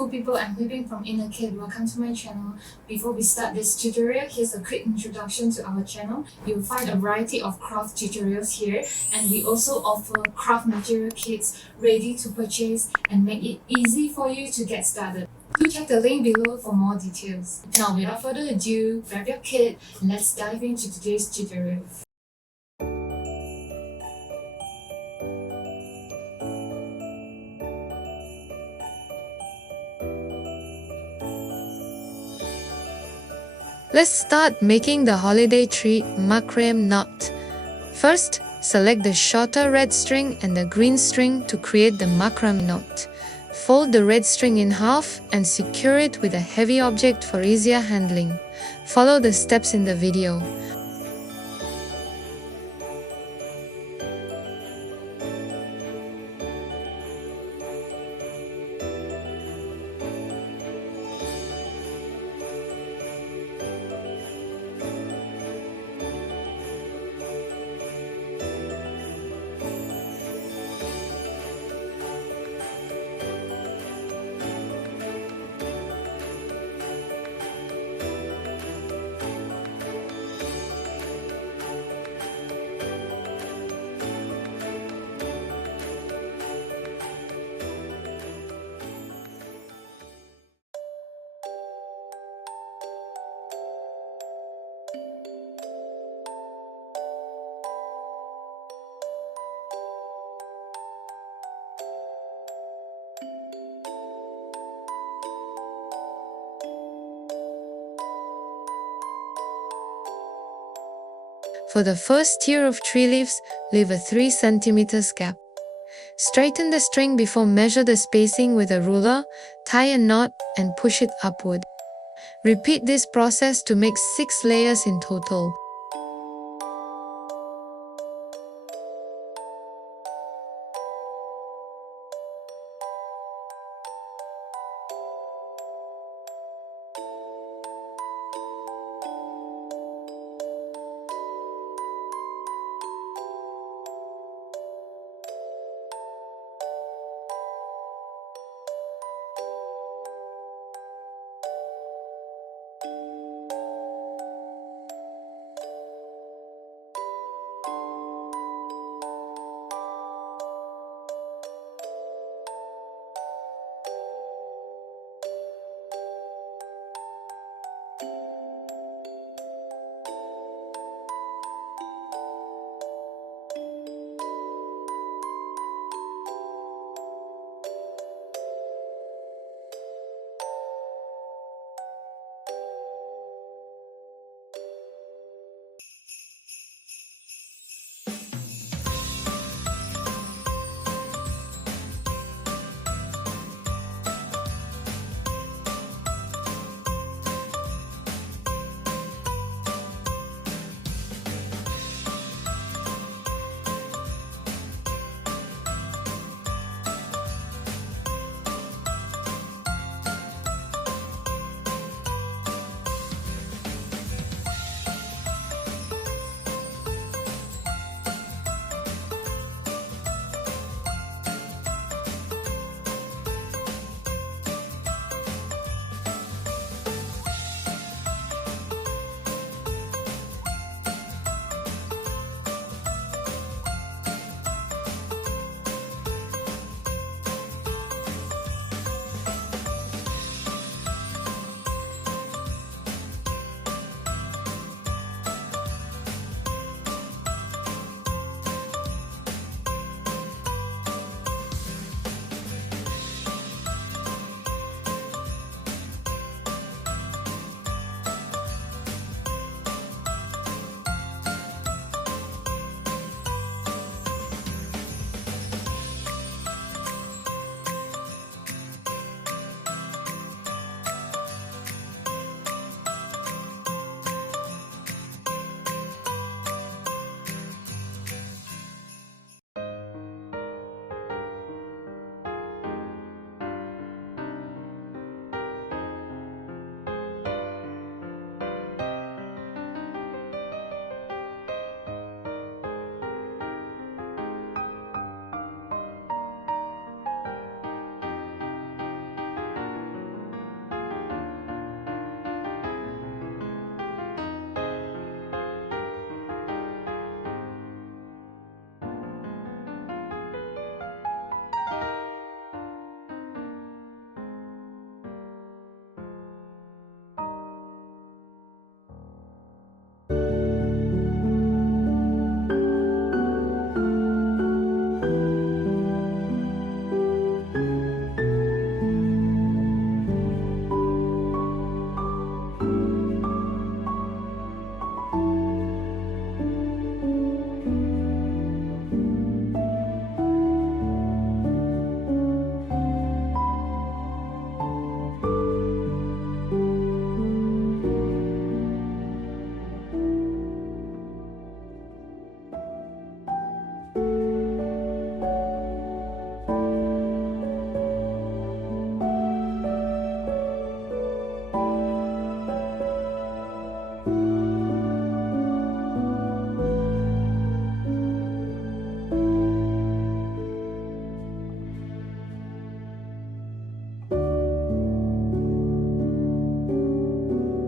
beautiful people, I'm Huibing from Inner Kid. Welcome to my channel. Before we start this tutorial, here's a quick introduction to our channel. You'll find a variety of craft tutorials here, and we also offer craft material kits ready to purchase and make it easy for you to get started. Do check the link below for more details. Now without further ado, grab your kit and let's dive into today's tutorial. Let's start making the holiday tree macrame knot. First, select the shorter red string and the green string to create the macrame knot. Fold the red string in half and secure it with a heavy object for easier handling. Follow the steps in the video. For the first tier of tree leaves, leave a 3 cm gap. Straighten the string before measure the spacing with a ruler, tie a knot and push it upward. Repeat this process to make 6 layers in total.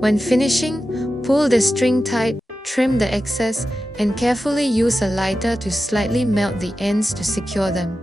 When finishing, pull the string tight, trim the excess, and carefully use a lighter to slightly melt the ends to secure them.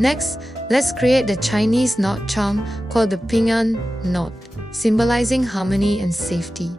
Next, let's create the Chinese knot charm called the Ping An knot, symbolizing harmony and safety.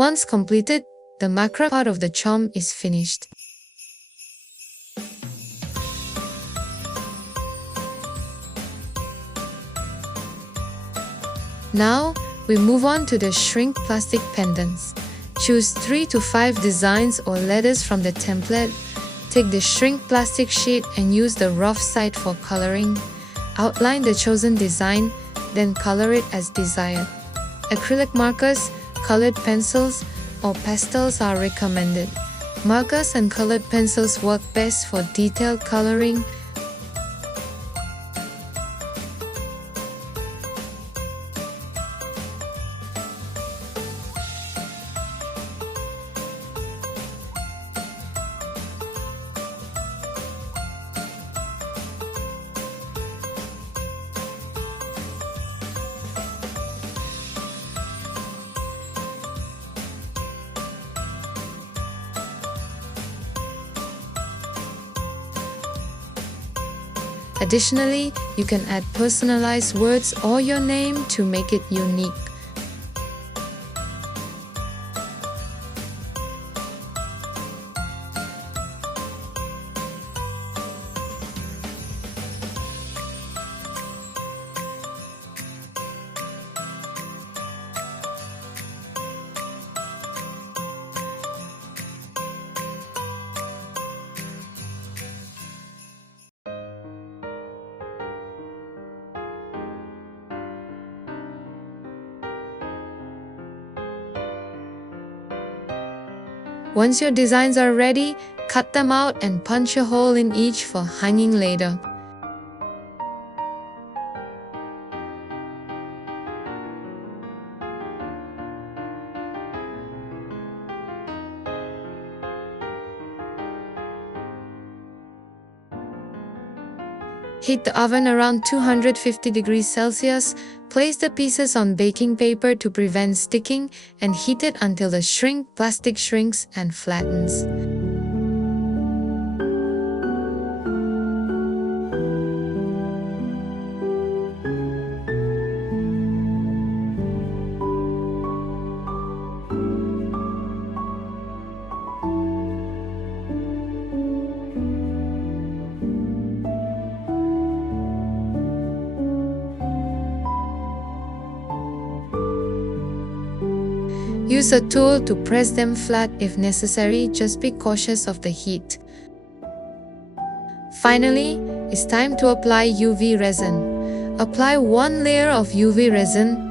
Once completed, the macrame part of the charm is finished. Now, we move on to the shrink plastic pendants. Choose 3 to 5 designs or letters from the template. Take the shrink plastic sheet and use the rough side for coloring. Outline the chosen design, then color it as desired. Acrylic markers, colored pencils, or pastels are recommended. Markers and colored pencils work best for detailed coloring. Additionally, you can add personalized words or your name to make it unique. Once your designs are ready, cut them out and punch a hole in each for hanging later. Heat the oven around 250 degrees Celsius. Place the pieces on baking paper to prevent sticking and heat it until the shrink plastic shrinks and flattens. Use a tool to press them flat if necessary, just be cautious of the heat. Finally, it's time to apply UV resin. Apply 1 layer of UV resin.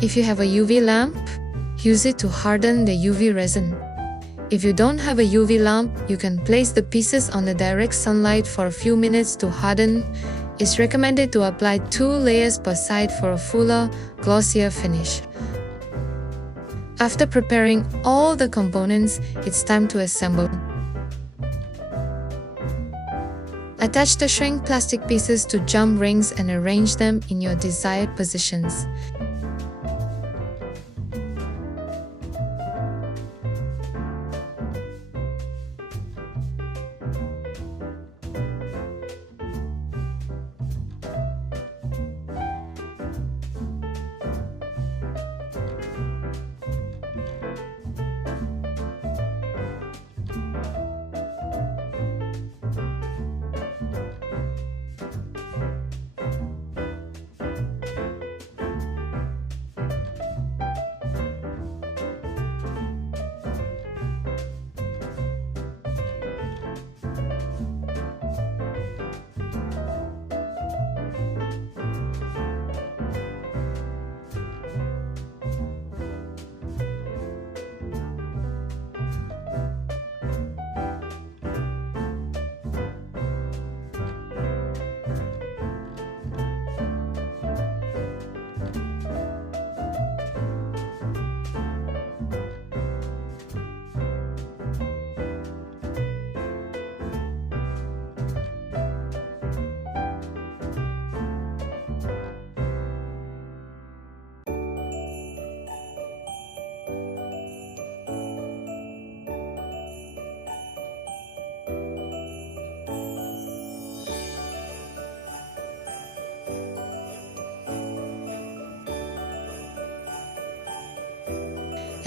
If you have a UV lamp, use it to harden the UV resin. If you don't have a UV lamp, you can place the pieces on the direct sunlight for a few minutes to harden. It's recommended to apply 2 layers per side for a fuller, glossier finish. After preparing all the components, it's time to assemble. Attach the shrink plastic pieces to jump rings and arrange them in your desired positions.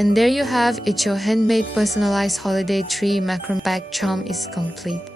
And there you have it, your handmade personalized holiday tree macrame bag charm is complete.